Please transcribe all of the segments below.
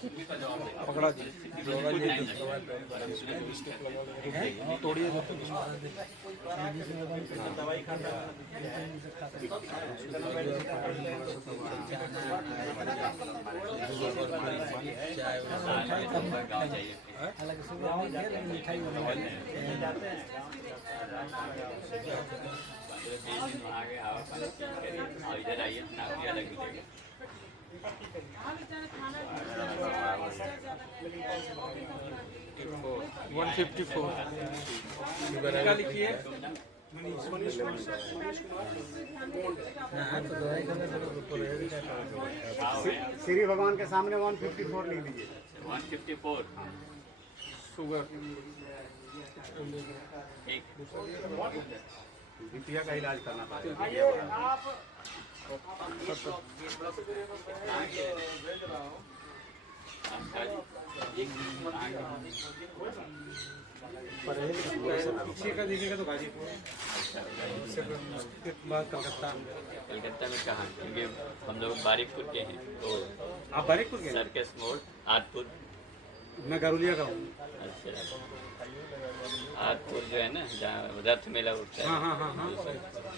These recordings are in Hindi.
पकड़ा जी तोड़िए इधर आइए नागरी अलग मिलेगा 154 क्या लिखिए श्री भगवान के सामने 154 लिख लीजिए 154 शुगर एक बिटिया का इलाज करना पड़ेगा पीछे का देखिएगा तो गाजीपुर उसके बाद कलकत्ता कलकत्ता में कहाँ क्योंकि हम लोग बारिकपुर के हैं तो आप बारिकपुर के सर्कस मोड़ आदपुर मैं गरुलिया का हूँ अच्छा आदपुर जो है ना जहाँ रथ मेला उठता है हाँ हाँ हाँ हाँ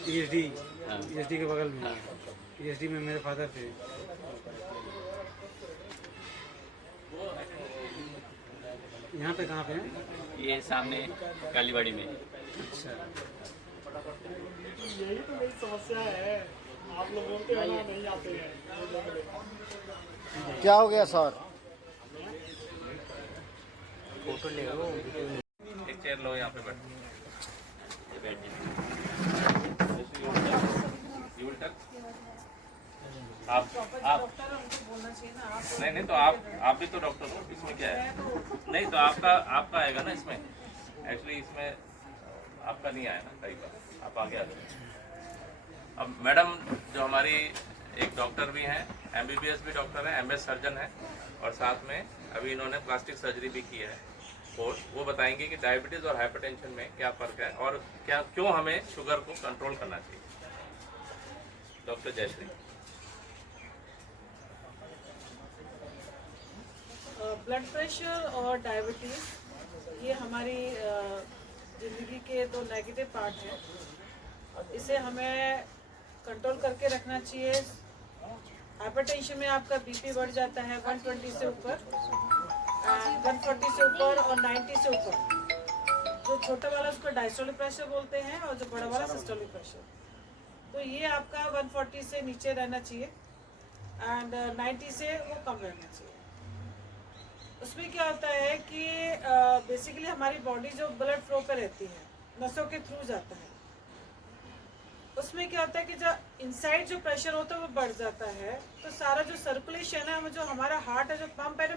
ESD के बगल में ESD में मेरे फादर थे यहाँ पे कहाँ पे है ये सामने कालीबाड़ी में अच्छा यही तो मेरी समस्या है आप लोग बोलते हैं ना नहीं आते हैं क्या हो गया सर फोटो ले लो एक चेयर लो यहाँ पे बैठिए आप नहीं तो आप भी तो डॉक्टर हो इसमें क्या है नहीं तो आपका आएगा ना इसमें एक्चुअली इसमें आपका नहीं आया ना कई बार आप आगे आ जाए अब मैडम जो हमारी एक डॉक्टर भी हैं MBBS भी डॉक्टर है MS सर्जन है और साथ में अभी इन्होंने प्लास्टिक सर्जरी भी की है कोर्स वो बताएंगे कि डायबिटीज़ और हाइपरटेंशन में क्या फ़र्क है और क्यों हमें शुगर को कंट्रोल करना चाहिए डॉक्टर जयश्री ब्लड प्रेशर और डायबिटीज़ ये हमारी ज़िंदगी के दो नेगेटिव पार्ट हैं इसे हमें कंट्रोल करके रखना चाहिए हाइपरटेंशन में आपका BP बढ़ जाता है 120 से ऊपर 140 से ऊपर और 90 से ऊपर जो छोटा वाला उसको डायस्टोलिक प्रेशर बोलते हैं और जो बड़ा वाला सिस्टोलिक प्रेशर तो ये आपका 140 से नीचे रहना चाहिए एंड 90 से वो कम रहना चाहिए उसमें क्या होता है कि बेसिकली हमारी बॉडी जो ब्लड फ्लो पे रहती है नसों के थ्रू जाता है उसमें क्या होता है कि जो इनसाइड जो प्रेशर होता है वो बढ़ जाता है तो सारा जो सर्कुलेशन है जो हमारा हार्ट है जो पंप है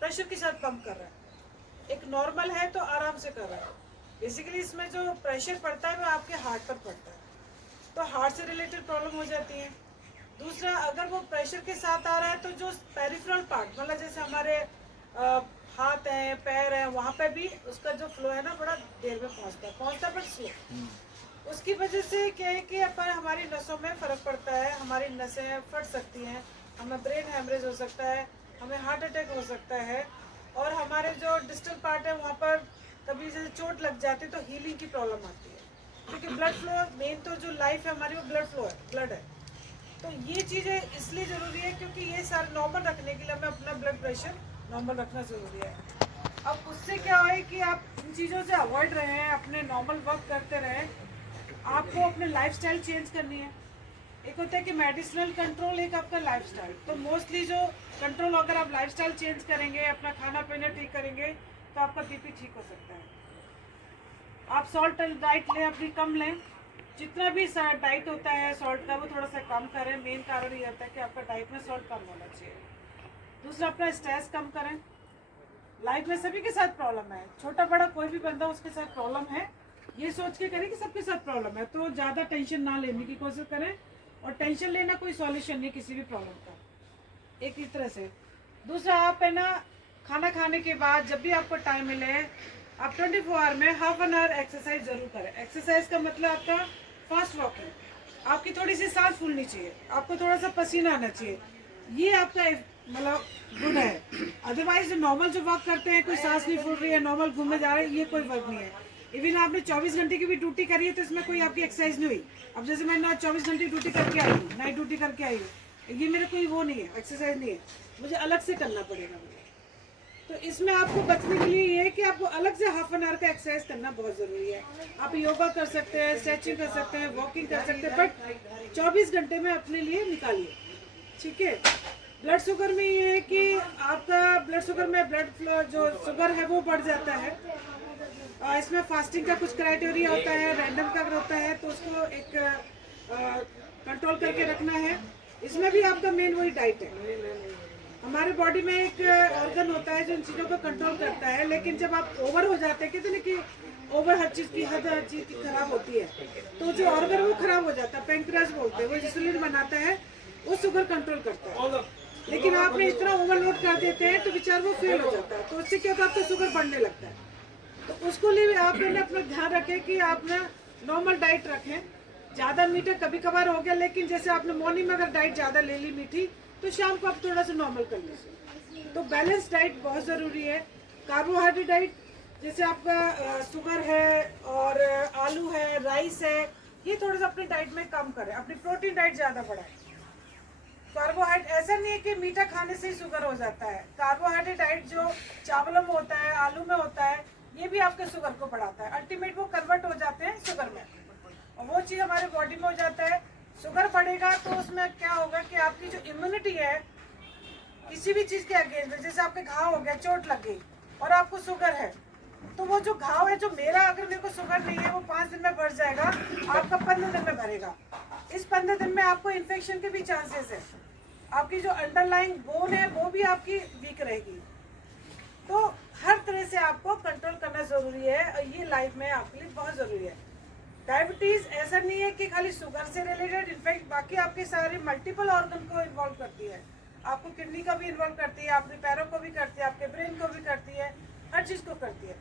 प्रेशर के साथ पंप कर रहा है एक नॉर्मल है तो आराम से कर रहा है बेसिकली इसमें जो प्रेशर पड़ता है वो आपके हार्ट पर पड़ता है तो हार्ट से रिलेटेड प्रॉब्लम हो जाती है दूसरा अगर वो प्रेशर के साथ आ रहा है तो जो पेरिफेरल पार्ट मतलब जैसे हमारे हाथ हैं पैर हैं वहाँ पे भी उसका जो फ्लो है ना बड़ा देर में पहुँचता है बट स्लो उसकी वजह से क्या है कि हमारी नसों में फ़र्क पड़ता है हमारी नसें फट सकती हैं हमें ब्रेन हैमरेज हो सकता है हमें हार्ट अटैक हो सकता है और हमारे जो डिस्टल पार्ट है वहाँ पर कभी जैसे चोट लग जाती है तो हीलिंग की प्रॉब्लम आती है क्योंकि ब्लड फ्लो मेन तो जो लाइफ है हमारी वो ब्लड फ्लो है ब्लड है तो ये चीज़ें इसलिए ज़रूरी है क्योंकि ये सारे नॉर्मल रखने के लिए हमें अपना ब्लड प्रेशर नॉर्मल रखना ज़रूरी है अब उससे क्या है कि आप इन चीज़ों से अवॉइड रहें अपने नॉर्मल वर्क करते रहें आपको अपने लाइफस्टाइल चेंज करनी है एक होता है कि मेडिसिनल कंट्रोल एक आपका लाइफस्टाइल तो मोस्टली जो कंट्रोल अगर आप लाइफस्टाइल चेंज करेंगे अपना खाना पीना ठीक करेंगे तो आपका BP ठीक हो सकता है आप सॉल्ट डाइट लें अपनी कम लें जितना भी डाइट होता है सॉल्ट का वो थोड़ा सा कम करें मेन कारण ये होता है कि आपका डाइट में सॉल्ट कम होना चाहिए दूसरा अपना स्ट्रेस कम करें लाइफ में सभी के साथ प्रॉब्लम है छोटा बड़ा कोई भी बंदा उसके साथ प्रॉब्लम है ये सोच के करें कि सबके साथ प्रॉब्लम है तो ज़्यादा टेंशन ना लेने की कोशिश करें और टेंशन लेना कोई सॉल्यूशन नहीं किसी भी प्रॉब्लम का एक ही तरह से दूसरा आप है ना खाना खाने के बाद जब भी आपको टाइम मिले आप 24 आवर में ½ एन आवर एक्सरसाइज जरूर करें एक्सरसाइज का मतलब आपका फास्ट वॉकिंग आपकी थोड़ी सी सांस फूलनी चाहिए आपको थोड़ा सा पसीना आना चाहिए ये आपका मतलब गुड है अदरवाइज नॉर्मल जो वर्क करते हैं, कोई सांस नहीं फूल रही है, नॉर्मल घूमने जा रहे हैं, ये कोई वर्क नहीं है। इवन आपने 24 घंटे की भी ड्यूटी करी है तो इसमें कोई आपकी एक्सरसाइज नहीं हुई। अब जैसे मैं ना 24 घंटे ड्यूटी करके आई हूँ, नाइट ड्यूटी करके आई हूँ, ये मेरा कोई वो नहीं है, एक्सरसाइज नहीं है, मुझे अलग से करना पड़ेगा। तो इसमें आपको बचने के लिए ये है कि आपको अलग से हाफ एन आवर का एक्सरसाइज करना बहुत ज़रूरी है। आप योगा कर सकते हैं, स्ट्रेचिंग कर सकते हैं, वॉकिंग कर सकते हैं, बट 24 घंटे में अपने लिए निकालिए, ठीक है। ब्लड शुगर में ये है कि आपका ब्लड शुगर में ब्लड फ्लो जो शुगर है वो बढ़ जाता है। इसमें फास्टिंग का कुछ क्राइटेरिया होता है, रैंडम का होता है, तो उसको एक कंट्रोल करके रखना है। इसमें भी आपका मेन वही डाइट है। हमारे बॉडी में एक ऑर्गन होता है जो इन चीज़ों को कंट्रोल करता है, लेकिन जब आप ओवर हो जाते हैं, कहते हैं कि ओवर हर चीज़ की हद हर चीज़ की खराब होती है, तो जो ऑर्गन वो खराब हो जाता है, पैंक्रियास बोलते हैं, वो इंसुलिन बनाता है, वो शुगर कंट्रोल करता है। लेकिन आपने इतना ओवरलोड कर देते हैं तो बेचार वो फेल हो जाता है, तो उससे क्या होता है, आपका शुगर बढ़ने लगता है। तो उसको लिए आपने अपना ध्यान रखें कि आपने नॉर्मल डाइट रखें। ज़्यादा मीठा कभी कभार हो गया, लेकिन जैसे आपने मॉर्निंग में अगर डाइट ज़्यादा ले ली मीठी, तो शाम को आप थोड़ा सा नॉर्मल कर लीजिए। तो बैलेंस डाइट बहुत ज़रूरी है। कार्बोहाइड्रेट डाइट जैसे आपका शुगर है और आलू है, राइस है, ये थोड़ा सा अपनी डाइट में कम करें। अपनी प्रोटीन डाइट ज़्यादा बढ़ाएं। कार्बोहाइड्रेट ऐसा नहीं है कि मीठा खाने से ही शुगर हो जाता है। कार्बोहाइड्रेट डाइट जो चावलों में होता है, आलू में होता है, ये भी आपके शुगर को बढ़ाता है। अल्टीमेट वो कन्वर्ट हो जाते हैं शुगर में, और वो चीज़ हमारे बॉडी में हो जाता है। शुगर बढ़ेगा तो उसमें क्या होगा कि आपकी जो इम्यूनिटी है किसी भी चीज़ के अगेंस्ट में, जैसे आपके घाव हो गया, चोट लग गई और आपको शुगर है, तो वो जो घाव है, जो मेरा अगर मेरे को शुगर नहीं है, वो 5 दिन में बढ़ जाएगा, आपका 15 दिन में भरेगा। इस 15 दिन में आपको इन्फेक्शन के भी चांसेस है। आपकी जो अंडरलाइंग बोन है वो भी आपकी वीक रहेगी। तो हर तरह से आपको कंट्रोल करना ज़रूरी है, और ये लाइफ में आपके लिए बहुत ज़रूरी है। डायबिटीज़ ऐसा नहीं है कि खाली शुगर से रिलेटेड, इनफैक्ट बाकी आपके सारे मल्टीपल ऑर्गन को इन्वॉल्व करती है। आपको किडनी का भी इन्वॉल्व करती है, आपके पैरों को भी करती है, आपके ब्रेन को भी करती है, हर चीज़ को करती है।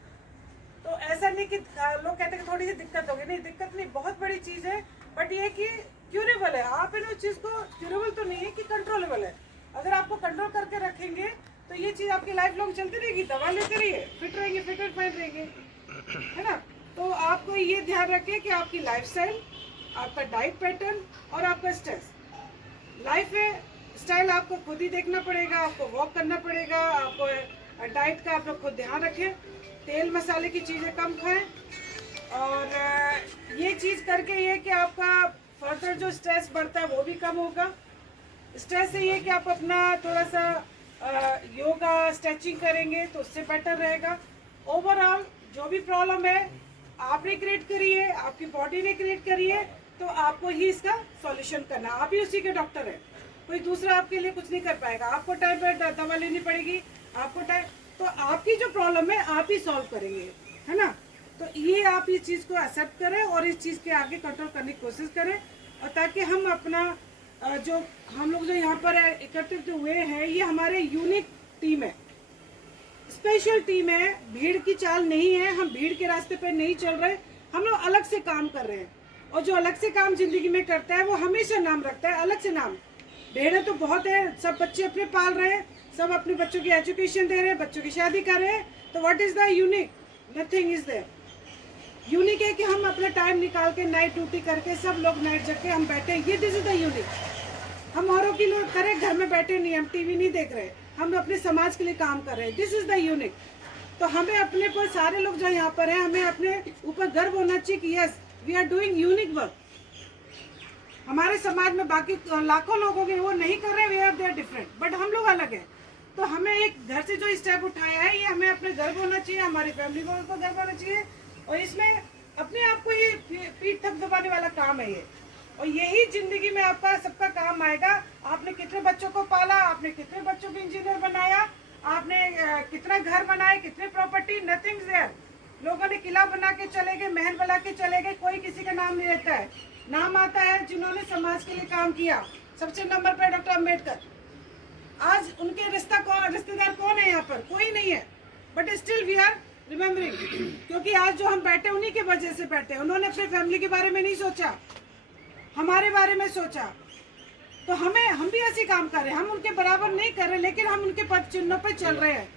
तो ऐसा नहीं कि लोग कहते हैं कि थोड़ी सी दिक्कत होगी, नहीं, दिक्कत नहीं, बहुत बड़ी चीज़ है, बट ये कि क्यूरेबल है। आप इन चीज़ को क्यूरेबल तो नहीं है कि कंट्रोलेबल है। अगर आपको कंट्रोल करके रखेंगे तो ये चीज़ आपकी लाइफ लॉन्ग चलती रहेगी। दवा लेते रहिए, फिट रहेंगे, फिट एंड फाइन रहेंगे, है ना। तो आपको ये ध्यान रखें कि आपकी लाइफस्टाइल, आपका डाइट पैटर्न और आपका स्ट्रेस, लाइफ स्टाइल आपको खुद ही देखना पड़ेगा। आपको वॉक करना पड़ेगा, आपको डाइट का आप लोग खुद ध्यान रखें, तेल मसाले की चीज़ें कम खाएं, और ये चीज़ करके ये कि आपका फर्दर जो स्ट्रेस बढ़ता है वो भी कम होगा। स्ट्रेस से ये कि आप अपना थोड़ा सा योगा, स्ट्रेचिंग करेंगे तो उससे बेटर रहेगा। ओवरऑल जो भी प्रॉब्लम है आपने क्रिएट करी है, आपकी बॉडी ने क्रिएट करी है, तो आपको ही इसका सॉल्यूशन करना। आप ही उसी के डॉक्टर हैं, कोई दूसरा आपके लिए कुछ नहीं कर पाएगा। आपको टाइम पर दवा लेनी पड़ेगी, आपको टाइम, तो आपकी जो प्रॉब्लम है आप ही सॉल्व करेंगे, है ना। तो ये आप इस चीज़ को एक्सेप्ट करें और इस चीज़ के आगे कंट्रोल करने की कोशिश करें, और ताकि हम अपना जो हम लोग जो यहाँ पर एकत्रित हुए हैं, ये हमारे यूनिक टीम है, स्पेशल टीम है। भीड़ की चाल नहीं है, हम भीड़ के रास्ते पर नहीं चल रहे, हम लोग अलग से काम कर रहे हैं। और जो अलग से काम जिंदगी में करता है वो हमेशा नाम रखता है, अलग से नाम। भीड़ तो बहुत है, सब बच्चे अपने पाल रहे हैं, सब अपने बच्चों की एजुकेशन दे रहे हैं, बच्चों की शादी कर रहे हैं, तो what is the unique? Nothing is there. Unique है कि हम अपना टाइम निकाल के नाइट ड्यूटी करके सब लोग नाइट जग के हम बैठे हैं, ये दिस इज द यूनिक। हम औरों के लिए करें, घर में बैठे नहीं, हम टीवी नहीं देख रहे, हम अपने समाज के लिए काम कर रहे हैं, दिस इज द यूनिक। तो हमें अपने पर, सारे लोग जो यहाँ पर हैं, हमें अपने ऊपर गर्व होना चाहिए कि yes we are doing unique work. हमारे समाज में बाकी लाखों लोग होंगे वो नहीं कर रहे, we are they are different, but हम लोग अलग हैं। तो हमें एक घर से जो स्टेप उठाया है, ये हमें अपने गर्व होना चाहिए, हमारी फैमिली को गर्व होना चाहिए, और इसमें अपने आप को ये पीठ थप दबाने वाला काम है ये। और यही जिंदगी में आपका सबका काम आएगा। आपने कितने बच्चों को पाला, आपने कितने बच्चों को इंजीनियर बनाया, आपने कितना घर बनाए, कितने प्रॉपर्टी, नथिंग देयर। लोगों ने किला बना के चले गए, महल बना के चले गए, कोई किसी का नाम नहीं लेता है। नाम आता है जिन्होंने समाज के लिए काम किया। सबसे नंबर पर डॉक्टर अम्बेडकर। आज उनके रिश्तेदार कौन है यहाँ पर? कोई नहीं है, but still we are remembering, क्योंकि आज जो हम बैठे उन्हीं के वजह से बैठे। उन्होंने अपने फैमिली के बारे में नहीं सोचा, हमारे बारे में सोचा। तो हम भी ऐसे काम कर रहे हैं, हम उनके बराबर नहीं कर रहे, लेकिन हम उनके पद चिन्हों पे चल रहे हैं।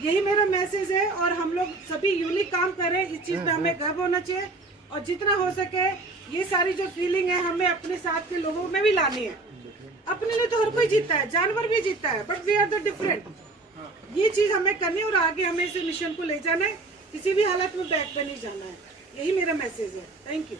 यही मेरा मैसेज है, और हम लोग सभी यूनिक काम कर रहे हैं। इस चीज पे हमें गर्व होना चाहिए, और जितना हो सके ये सारी जो फीलिंग है हमें अपने साथ के लोगों में भी लानी है। अपने लिए तो हर कोई जीता है, जानवर भी जीता है, but we are the different. ये चीज हमें करनी है, और आगे हमें इस मिशन को ले जाना है, किसी भी हालत में बैक पे नहीं जाना है। यही मेरा मैसेज है। Thank you.